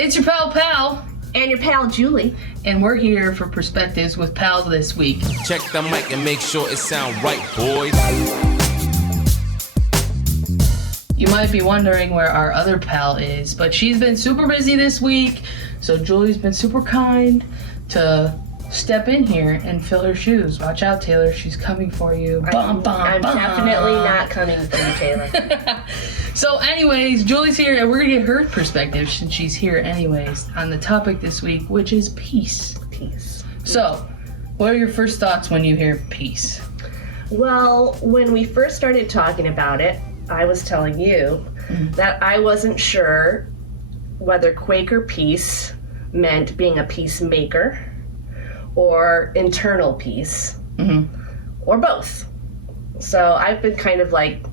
It's your pal, And your pal, Julie. and we're here for Perspectives with Pal this week. Check the mic and make sure it sound right, boys. You might be wondering where our other pal is, but she's been super busy this week, so Julie's been super kind to step in here and fill her shoes. Watch out, Taylor, she's coming for you. I'm definitely not coming for you, Taylor. So anyways, Julie's here, and we're gonna get her perspective since she's here anyways on the topic this week, which is peace. Peace. So, what are your first thoughts when you hear peace? Well, when we first started talking about it, I was telling you that I wasn't sure whether Quaker peace meant being a peacemaker or internal peace, or both. So I've been kind of like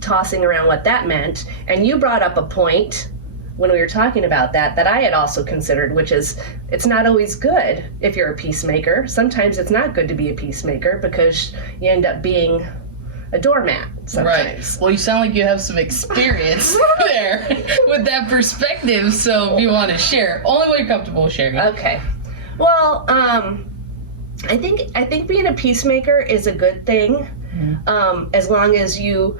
tossing around what that meant, and you brought up a point when we were talking about that I had also considered, which is it's not always good if you're a peacemaker. Sometimes it's not good to be a peacemaker because you end up being a doormat sometimes. Right. Well, you sound like you have some experience there with that perspective, so if you want to share, only way you're comfortable sharing. Okay. Well, I think being a peacemaker is a good thing, as long as you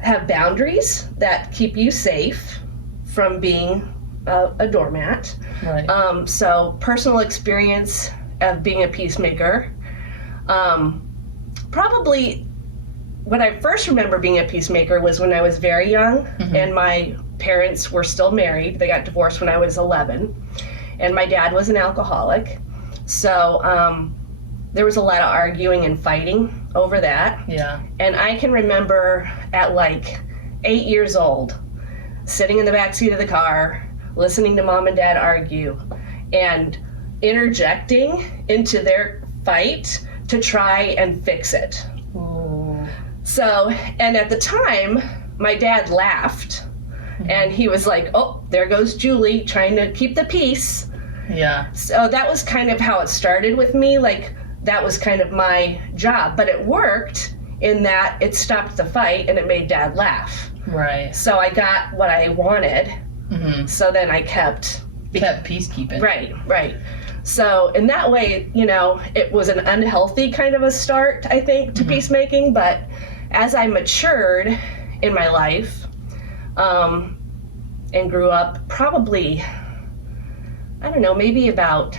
have boundaries that keep you safe from being a doormat. Right. So personal experience of being a peacemaker, probably when I first remember being a peacemaker was when I was very young, and my parents were still married. They got divorced when I was 11, and my dad was an alcoholic. So there was a lot of arguing and fighting over that. Yeah. And I can remember at like 8 years old, sitting in the back seat of the car, listening to mom and dad argue, and interjecting into their fight to try and fix it. Ooh. So, and at the time, my dad laughed, and he was like, oh, there goes Julie trying to keep the peace. Yeah. So that was kind of how it started with me. Like, that was kind of my job. But it worked in that it stopped the fight and it made Dad laugh. Right. So I got what I wanted. So then I kept peacekeeping. Right. So in that way, you know, it was an unhealthy kind of a start, I think, to peacemaking. But as I matured in my life, and grew up, probably, I don't know, maybe about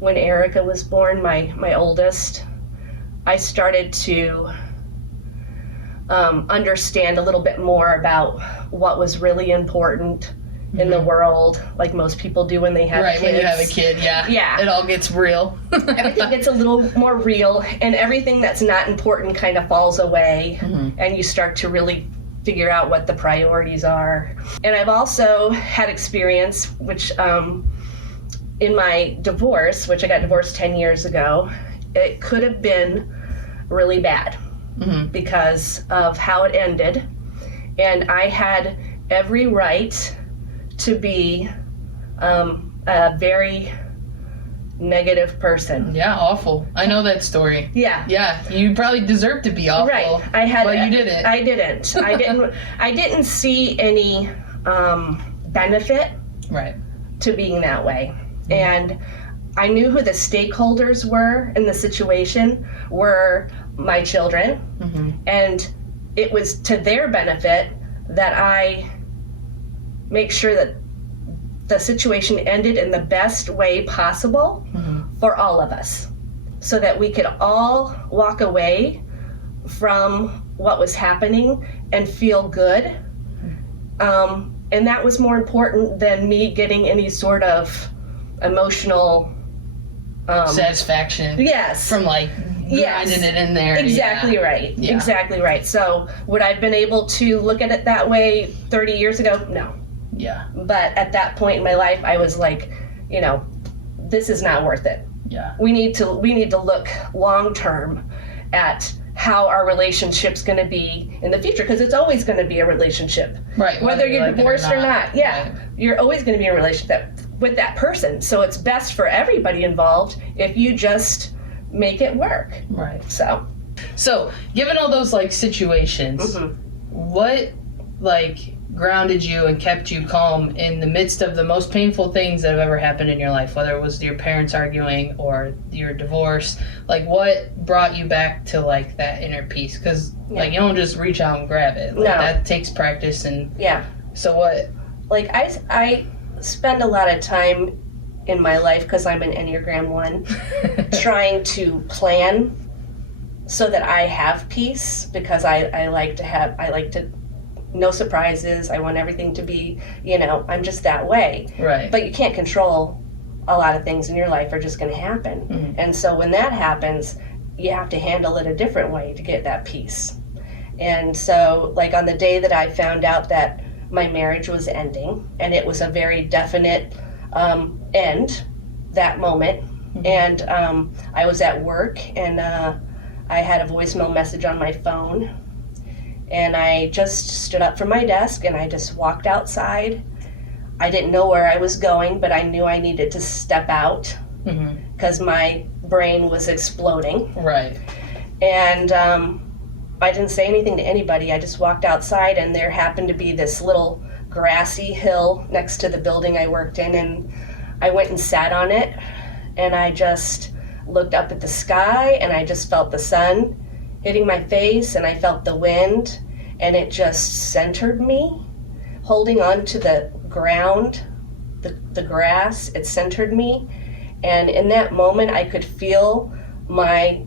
when Erica was born, my oldest, I started to understand a little bit more about what was really important in the world, like most people do when they have kids. Right, when you have a kid, yeah. It all gets real. Everything gets a little more real, and everything that's not important kind of falls away, and you start to really figure out what the priorities are. And I've also had experience, which in my divorce, which I got divorced 10 years ago, it could have been really bad because of how it ended. And I had every right to be a very negative person. Yeah, awful. I know that story. Yeah. Yeah, you probably deserve to be awful. Right. I had. But you didn't. I didn't. I didn't see any benefit Right. to being that way. And I knew who the stakeholders were in the situation were my children. And it was to their benefit that I make sure that the situation ended in the best way possible for all of us, so that we could all walk away from what was happening and feel good. And that was more important than me getting any sort of emotional satisfaction. Yes. From like grinding it in there. Exactly right. Yeah. Exactly right. So would I have been able to look at it that way 30 years ago? No. Yeah. But at that point in my life, I was like, you know, this is not worth it. Yeah. We need to look long term at how our relationship's going to be in the future, because it's always going to be a relationship. Right. Whether you're like divorced or not. Yeah. Right. You're always going to be in a relationship with that person. So it's best for everybody involved if you just make it work. Right. So given all those like situations, what like grounded you and kept you calm in the midst of the most painful things that have ever happened in your life, whether it was your parents arguing or your divorce? Like, what brought you back to, like, that inner peace? Because, like, you don't just reach out and grab it. Like, that takes practice. And so what? Like, I spend a lot of time in my life, because I'm an Enneagram 1, trying to plan so that I have peace, because I like to no surprises. I want everything to be, I'm just that way. Right. But you can't control a lot of things in your life are just going to happen. Mm-hmm. And so when that happens, you have to handle it a different way to get that peace. And so, like, on the day that I found out that my marriage was ending, and it was a very definite end, that moment, mm-hmm. and I was at work, and I had a voicemail message on my phone, and I just stood up from my desk and I just walked outside. I didn't know where I was going, but I knew I needed to step out because my brain was exploding. Right. And I didn't say anything to anybody. I just walked outside, and there happened to be this little grassy hill next to the building I worked in, and I went and sat on it, and I just looked up at the sky, and I just felt the sun hitting my face, and I felt the wind, and it just centered me. Holding on to the ground, the grass, it centered me, and in that moment I could feel my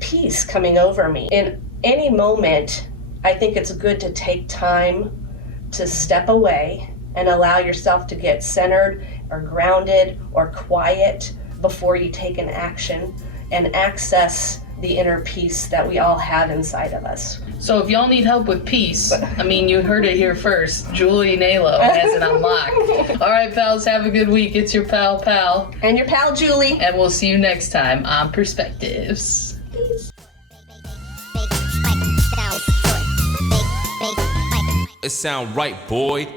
peace coming over me. In any moment, I think it's good to take time to step away and allow yourself to get centered or grounded or quiet before you take an action and access the inner peace that we all have inside of us. So if y'all need help with peace, I mean, you heard it here first. Julie Nalo has it unlocked. All right, pals, have a good week. It's your pal. And your pal, Julie. And we'll see you next time on Perspectives. It sound right, boy.